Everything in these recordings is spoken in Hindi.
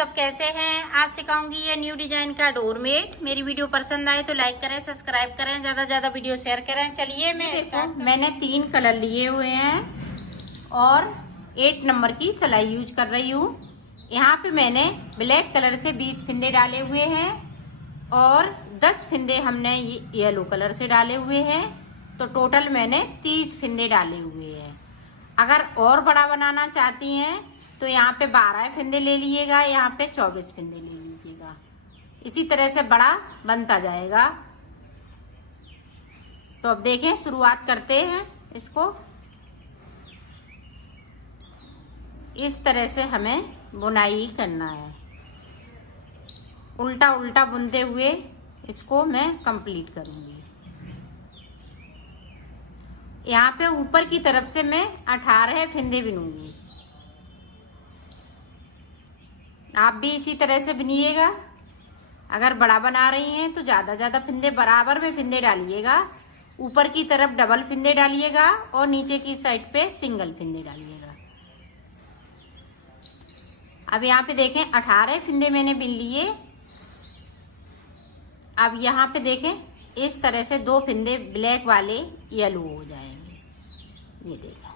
सब कैसे हैं। आज सिखाऊंगी ये न्यू डिजाइन का डोरमेट। मेरी वीडियो पसंद आए तो लाइक करें, सब्सक्राइब करें, ज्यादा ज्यादा वीडियो शेयर करें। चलिए मैंने 3 कलर लिए हुए हैं और 8 नंबर की सिलाई यूज कर रही हूँ। यहाँ पे मैंने ब्लैक कलर से 20 फिंदे डाले हुए हैं और 10 फिंदे हमने येलो कलर से डाले हुए हैं, तो टोटल मैंने 30 फिंदे डाले हुए हैं। अगर और बड़ा बनाना चाहती हैं तो यहाँ पे 12 फिंदे ले लीजिएगा, यहाँ पे 24 फिंदे ले लीजिएगा। इसी तरह से बड़ा बनता जाएगा। तो अब देखें, शुरुआत करते हैं इसको। इस तरह से हमें बुनाई करना है, उल्टा उल्टा बुनते हुए इसको मैं कंप्लीट करूंगी। यहाँ पे ऊपर की तरफ से मैं 18 फिंदे बिनूंगी। आप भी इसी तरह से बिनिएगा। अगर बड़ा बना रही हैं तो ज्यादा फिंदे बराबर में फिंदे डालिएगा। ऊपर की तरफ डबल फिंदे डालिएगा और नीचे की साइड पे सिंगल फिंदे डालिएगा। अब यहाँ पे देखें 18 फिंदे मैंने बिन लिए। अब यहाँ पे देखें, इस तरह से 2 फिंदे ब्लैक वाले येलो हो जाएंगे। ये देखें,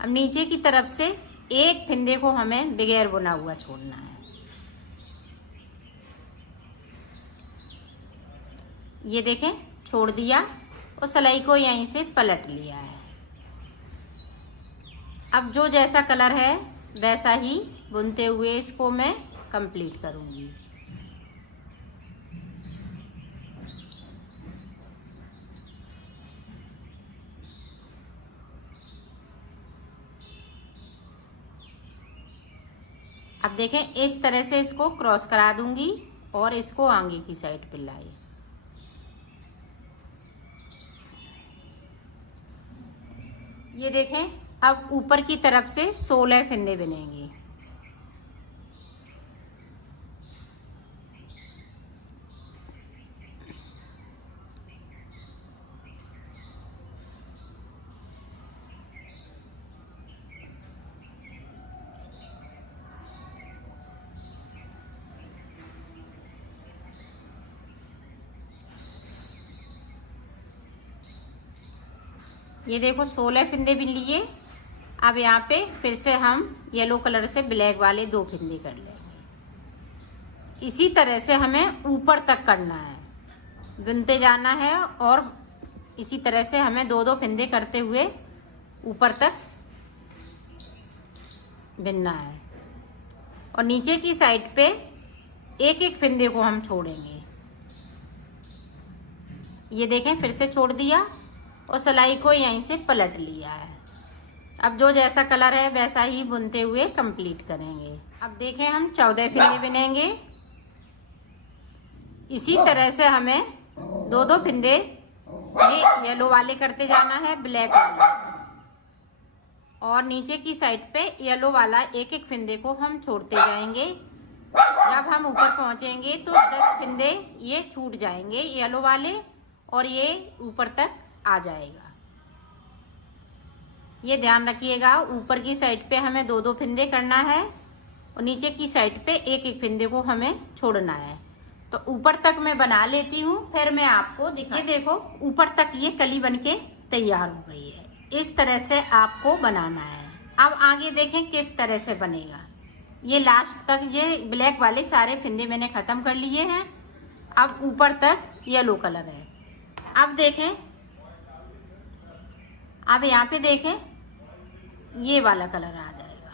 अब नीचे की तरफ से 1 फिंदे को हमें बगैर बुना हुआ छोड़ना है। ये देखें, छोड़ दिया और सिलाई को यहीं से पलट लिया है। अब जो जैसा कलर है वैसा ही बुनते हुए इसको मैं कंप्लीट करूंगी। अब देखें, इस तरह से इसको क्रॉस करा दूंगी और इसको आगे की साइड पे लाई। ये देखें, अब ऊपर की तरफ से 16 फिंदे बनेंगे। ये देखो 16 फिंदे बिन लिए। अब यहाँ पे फिर से हम येलो कलर से ब्लैक वाले 2 फिंदे कर लेंगे। इसी तरह से हमें ऊपर तक करना है, बुनते जाना है और इसी तरह से हमें 2-2 फिंदे करते हुए ऊपर तक बिनना है। और नीचे की साइड पे 1-1 फिंदे को हम छोड़ेंगे। ये देखें, फिर से छोड़ दिया और सिलाई को यहीं से पलट लिया है। अब जो जैसा कलर है वैसा ही बुनते हुए कंप्लीट करेंगे। अब देखें, हम 14 फिंदे बिनेंगे। इसी तरह से हमें 2-2 फिंदे ये येलो वाले करते जाना है, ब्लैक वाला, और नीचे की साइड पे येलो वाला 1-1 फिंदे को हम छोड़ते जाएंगे। जब हम ऊपर पहुंचेंगे तो 10 फिंदे ये छूट जाएंगे येलो वाले और ये ऊपर तक आ जाएगा। ये ध्यान रखिएगा, ऊपर की साइड पे हमें 2-2 फिंदे करना है और नीचे की साइड पे 1-1 फिंदे को हमें छोड़ना है। तो ऊपर तक मैं बना लेती हूँ, फिर मैं आपको दिखा। देखो, ऊपर तक ये कली बनके तैयार हो गई है। इस तरह से आपको बनाना है। अब आगे देखें किस तरह से बनेगा। ये लास्ट तक ये ब्लैक वाले सारे फिंदे मैंने खत्म कर लिए हैं। अब ऊपर तक येलो कलर है। अब देखें, अब यहाँ पे देखें, ये वाला कलर आ जाएगा।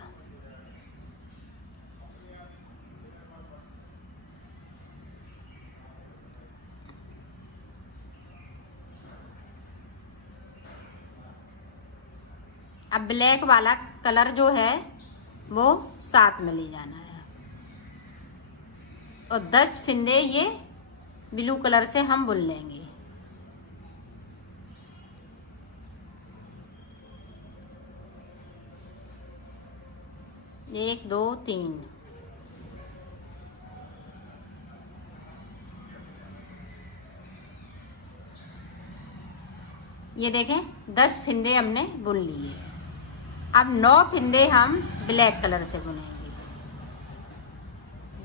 अब ब्लैक वाला कलर जो है वो साथ में ले जाना है और 10 फिंदे ये ब्लू कलर से हम बुन लेंगे। 1 2 3 ये देखें 10 फिंदे हमने बुन लिए। अब 9 फिंदे हम ब्लैक कलर से बुनेंगे।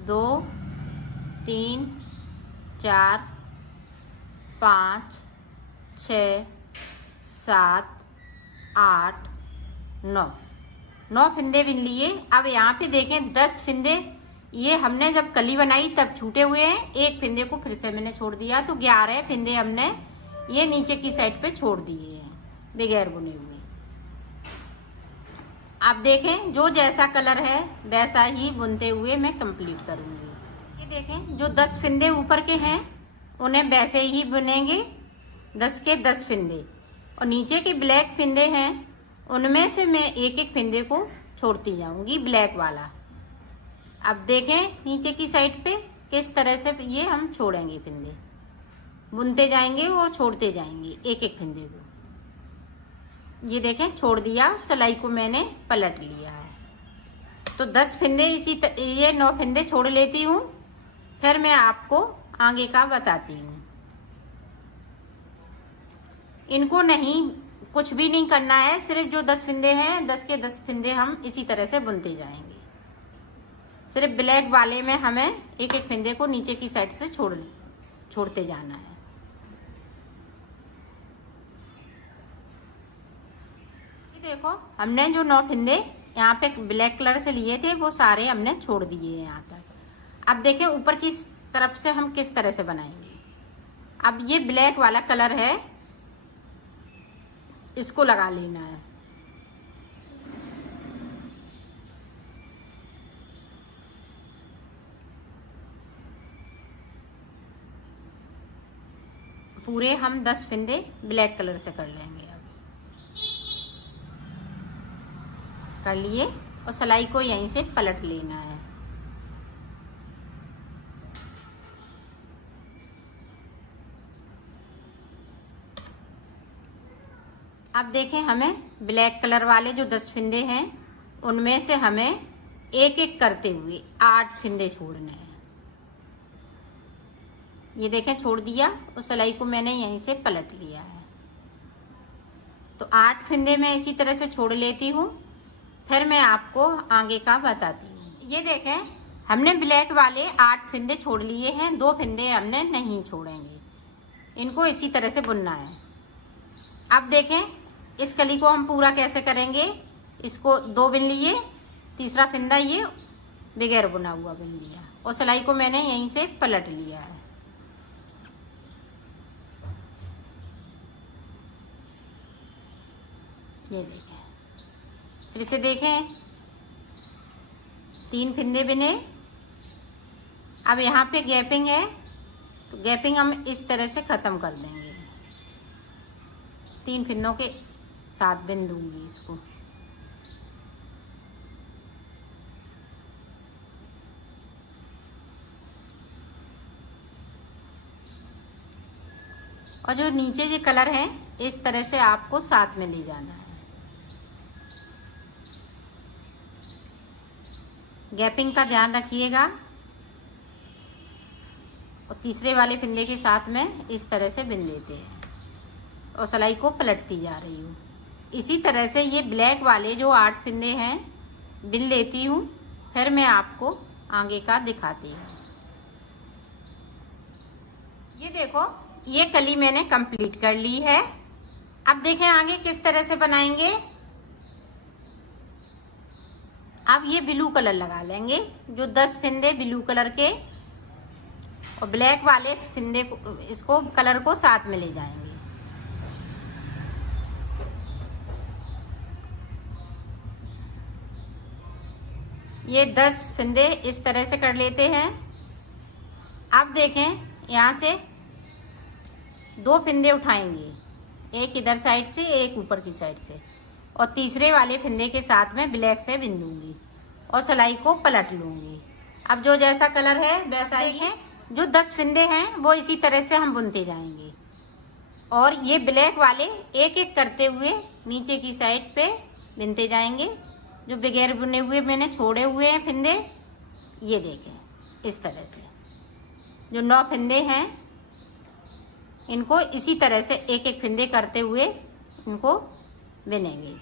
2 3 4 5 6 7 8 9 फिंदे बिन लिए। अब यहाँ पे देखें 10 फिंदे ये हमने जब कली बनाई तब छूटे हुए हैं, एक फिंदे को फिर से मैंने छोड़ दिया, तो 11 फिंदे हमने ये नीचे की साइड पे छोड़ दिए हैं बगैर बुने हुए। आप देखें जो जैसा कलर है वैसा ही बुनते हुए मैं कंप्लीट करूंगी। ये देखें जो 10 फिंदे ऊपर के हैं उन्हें वैसे ही बुनेंगे, 10 के 10 फिंदे, और नीचे के ब्लैक फिंदे हैं उनमें से मैं एक एक फिंदे को छोड़ती जाऊंगी ब्लैक वाला। अब देखें नीचे की साइड पे किस तरह से ये हम छोड़ेंगे, फिंदे बुनते जाएंगे वो छोड़ते जाएंगे एक एक फिंदे को। ये देखें छोड़ दिया, सिलाई को मैंने पलट लिया है। तो 10 फिंदे ये 9 फिंदे छोड़ लेती हूँ, फिर मैं आपको आगे का बताती हूँ। इनको नहीं कुछ भी नहीं करना है, सिर्फ जो 10 फिंदे हैं 10 के 10 फिंदे हम इसी तरह से बुनते जाएंगे। सिर्फ ब्लैक वाले में हमें एक एक फिंदे को नीचे की साइड से छोड़ते जाना है। ये देखो हमने जो 9 फिंदे यहाँ पे ब्लैक कलर से लिए थे वो सारे हमने छोड़ दिए हैं यहाँ तक। अब देखें ऊपर की तरफ से हम किस तरह से बनाएंगे। अब ये ब्लैक वाला कलर है, इसको लगा लेना है। पूरे हम 10 फिंदे ब्लैक कलर से कर लेंगे। अब कर लिए और सिलाई को यहीं से पलट लेना है। अब देखें हमें ब्लैक कलर वाले जो 10 फिंदे हैं उनमें से हमें एक एक करते हुए 8 फिंदे छोड़ने हैं। ये देखें छोड़ दिया और सिलाई को मैंने यहीं से पलट लिया है। तो 8 फिंदे मैं इसी तरह से छोड़ लेती हूँ, फिर मैं आपको आगे का बताती हूँ। ये देखें हमने ब्लैक वाले 8 फिंदे छोड़ लिए हैं, 2 फिंदे हमने नहीं छोड़ेंगे, इनको इसी तरह से बुनना है। अब देखें इस कली को हम पूरा कैसे करेंगे। इसको 2 बिन लिए, तीसरा फिंदा ये बगैर बुना हुआ बिन लिया और सिलाई को मैंने यहीं से पलट लिया है। ये देखें फिर से देखें 3 फिंदे बिने। अब यहाँ पे गैपिंग है तो गैपिंग हम इस तरह से ख़त्म कर देंगे। 3 फिंदों के साथ बिन दूंगी इसको। और जो नीचे के कलर हैं इस तरह से आपको साथ में ले जाना है। गैपिंग का ध्यान रखिएगा। और तीसरे वाले फिंदे के साथ में इस तरह से बिन देते हैं और सिलाई को पलटती जा रही हूँ। इसी तरह से ये ब्लैक वाले जो 8 फिंदे हैं बिन लेती हूँ, फिर मैं आपको आगे का दिखाती हूँ। ये देखो ये कली मैंने कंप्लीट कर ली है। अब देखें आगे किस तरह से बनाएंगे। अब ये ब्लू कलर लगा लेंगे, जो 10 फिंदे ब्लू कलर के और ब्लैक वाले फिंदे को इसको कलर को साथ में ले जाएंगे। ये 10 फिंदे इस तरह से कर लेते हैं। अब देखें यहाँ से 2 फिंदे उठाएंगे, एक इधर साइड से एक ऊपर की साइड से, और तीसरे वाले फिंदे के साथ में ब्लैक से बिन दूंगी और सिलाई को पलट लूंगी। अब जो जैसा कलर है वैसा ही है। जो 10 फिंदे हैं वो इसी तरह से हम बुनते जाएंगे और ये ब्लैक वाले एक एक करते हुए नीचे की साइड पे बिनते जाएंगे। जो बगैर बुने हुए मैंने छोड़े हुए हैं फिंदे, ये देखें इस तरह से जो 9 फिंदे हैं इनको इसी तरह से एक एक फिंदे करते हुए इनको बिनेंगे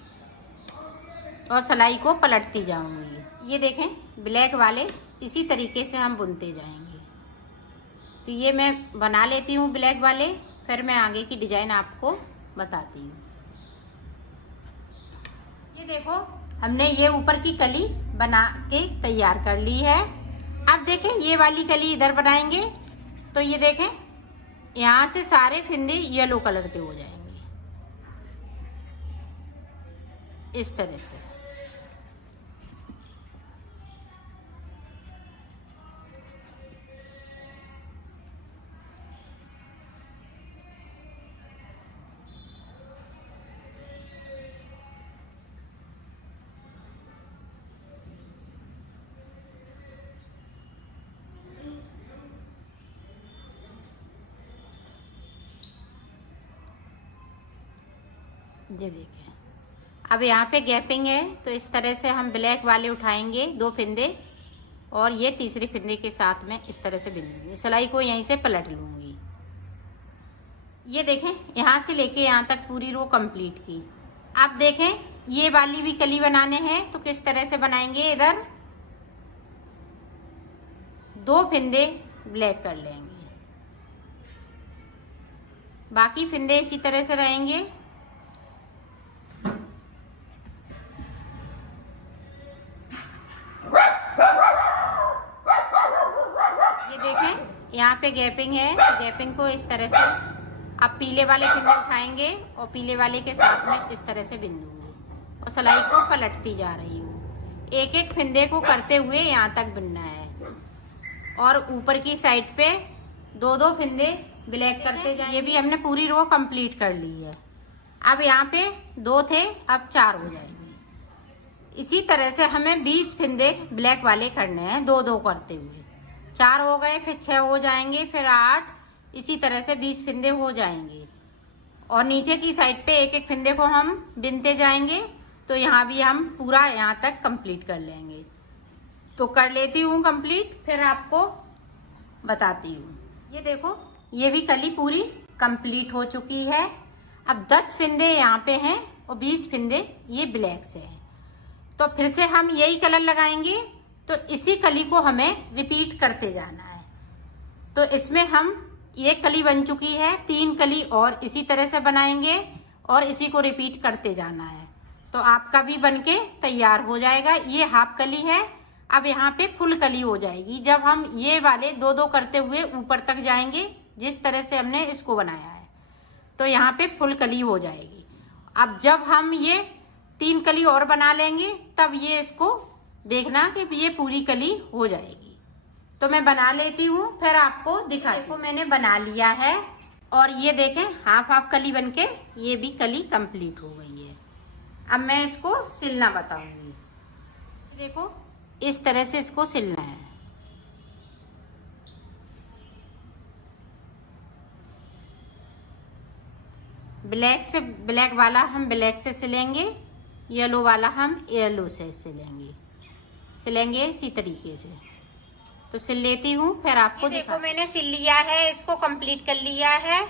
और सिलाई को पलटती जाऊंगी। ये देखें ब्लैक वाले इसी तरीके से हम बुनते जाएंगे। तो ये मैं बना लेती हूँ ब्लैक वाले, फिर मैं आगे की डिजाइन आपको बताती हूँ। ये देखो हमने ये ऊपर की कली बना के तैयार कर ली है। अब देखें ये वाली कली इधर बनाएंगे तो ये देखें यहाँ से सारे फिंदे येलो कलर के हो जाएंगे इस तरह से। ये देखें अब यहाँ पे गैपिंग है तो इस तरह से हम ब्लैक वाले उठाएंगे 2 फिंदे और ये तीसरे फिंदे के साथ में इस तरह से बिन दूंगी। सिलाई को यहीं से पलट लूंगी। ये देखें यहाँ से लेके यहाँ तक पूरी रो कंप्लीट की। अब देखें ये वाली भी कली बनाने हैं तो किस तरह से बनाएंगे। इधर 2 फिंदे ब्लैक कर लेंगे, बाकी फिंदे इसी तरह से रहेंगे। ये देखें यहाँ पे गैपिंग है, गैपिंग को इस तरह से अब पीले वाले फिंदे उठाएंगे और पीले वाले के साथ में इस तरह से बिन दूंगी और सिलाई को पलटती जा रही हूँ। एक एक फिंदे को करते हुए यहाँ तक बिनना है और ऊपर की साइड पे 2-2 फिंदे ब्लैक करते जाएंगे। ये भी हमने पूरी रो कंप्लीट कर ली है। अब यहाँ पे 2 थे, अब 4 हो जाएंगे। इसी तरह से हमें 20 फिंदे ब्लैक वाले करने हैं 2-2 करते हुए। 4 हो गए, फिर 6 हो जाएंगे, फिर 8, इसी तरह से 20 फिंदे हो जाएंगे और नीचे की साइड पे एक एक फिंदे को हम बिनते जाएंगे। तो यहाँ भी हम पूरा यहाँ तक कंप्लीट कर लेंगे। तो कर लेती हूँ कंप्लीट, फिर आपको बताती हूँ। ये देखो ये भी कली पूरी कंप्लीट हो चुकी है। अब 10 फिंदे यहाँ पे हैं और 20 फिंदे ये ब्लैक से हैं। तो फिर से हम यही कलर लगाएंगे तो इसी कली को हमें रिपीट करते जाना है। तो इसमें हम एक कली बन चुकी है, 3 कली और इसी तरह से बनाएंगे और इसी को रिपीट करते जाना है। तो आपका भी बनके तैयार हो जाएगा। ये हाफ कली है, अब यहाँ पे फुल कली हो जाएगी जब हम ये वाले 2-2 करते हुए ऊपर तक जाएंगे जिस तरह से हमने इसको बनाया है। तो यहाँ पे फुल कली हो जाएगी। अब जब हम ये 3 कली और बना लेंगे तब ये इसको देखना कि ये पूरी कली हो जाएगी। तो मैं बना लेती हूँ, फिर आपको दिखाती हूँ। मैंने बना लिया है और ये देखें हाफ हाफ कली बनके ये भी कली कंप्लीट हो गई है। अब मैं इसको सिलना बताऊंगी। देखो इस तरह से इसको सिलना है। ब्लैक से ब्लैक वाला हम ब्लैक से सिलेंगे, येलो वाला हम येलो से सिलेंगे इसी तरीके से। तो सिल लेती हूँ, फिर आपको देखो मैंने सिल लिया है, इसको कंप्लीट कर लिया है।